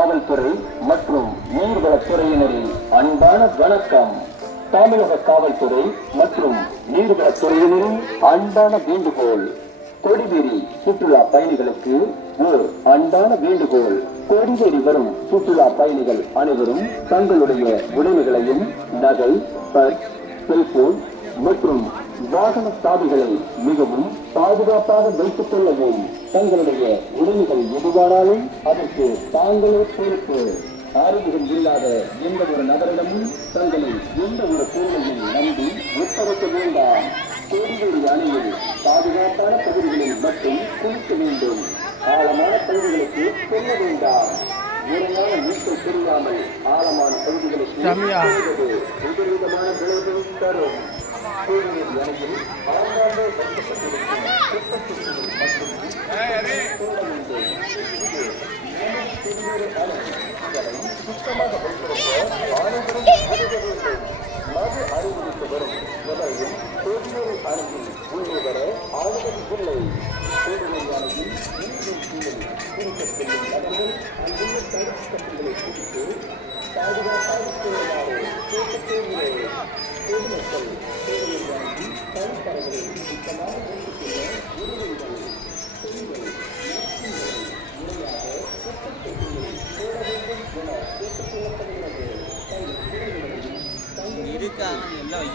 காவல்துறை மற்றும் நீர்வளத்துறையினரின் அன்பான வணக்கம். தமிழக காவல்துறை மற்றும் நீர்வளத்துறையினரின் அன்பான வேண்டுகோள். கொடிவேரி சுற்றுலா பயணிகளுக்கு ஓர் அன்பான வேண்டுகோள். கொடிவேரி வரும் சுற்றுலா பயணிகள் அனைவரும் தங்களுடைய உடைமைகளையும் நகை, பர்ஸ், செல்போன் மற்றும் வாகன சாவிகளை மிகவும் பாதுகாப்பாக வைத்துக் கொள்ளவும். தங்களுடைய உடைமைகள் எதுவானாலும் அதற்கு தாங்களே பொறுப்பு. அறிமுகம் இல்லாத எந்த ஒரு நபரிடமும் தங்களை எந்த ஒரு பொருளையும் நம்பி ஒப்படைக்க வேண்டாம். கொடிவேரி அணையில் பாதுகாப்பான பகுதிகளில் மட்டும் குளிக்க வேண்டும். ஆழமான பகுதிகளுக்கு செல்ல வேண்டாம். முறையான நீச்சல் தெரியாமல் ஆழமான பகுதிகளுக்கு எதிர்விதமான விளைவை தரும். கொடிவேரி அணையில் ஆங்காங்கே வைக்கப்பட்டிருக்கும் குப்பைத்தொட்டிகள் மட்டுமே செல்ல வேண்டும். சுத்தமாக வைத்திருக்க அனைவரும் உதவ வேண்டும். மது அறிவுறுத்த வரும் எவரையும் கொடிவேரி அணையில் உள்ளே வர அனுமதி இல்லை. கொடிவேரி அணையில் நீரின் சூழலில் குடிக்க செல்லும் நபர்கள் அங்குள்ள தடுப்பு கட்டுகளை பிடித்து பாதுகாப்பாக செல்லுமாறு கேட்டுக்கொள்கிறேன். பொதுமக்கள் கொடிவேரி அணையில் தனிப்பறவைகளை சுத்தமாக வைத்துக் கொள்ள உரிமைகள் பெண்கள் முறையாக குப்பைத்தொட்டிகளில் போட வேண்டும் என கேட்டுக் கொள்ளப்படுகிறது. இருக்காங்க எல்லாம்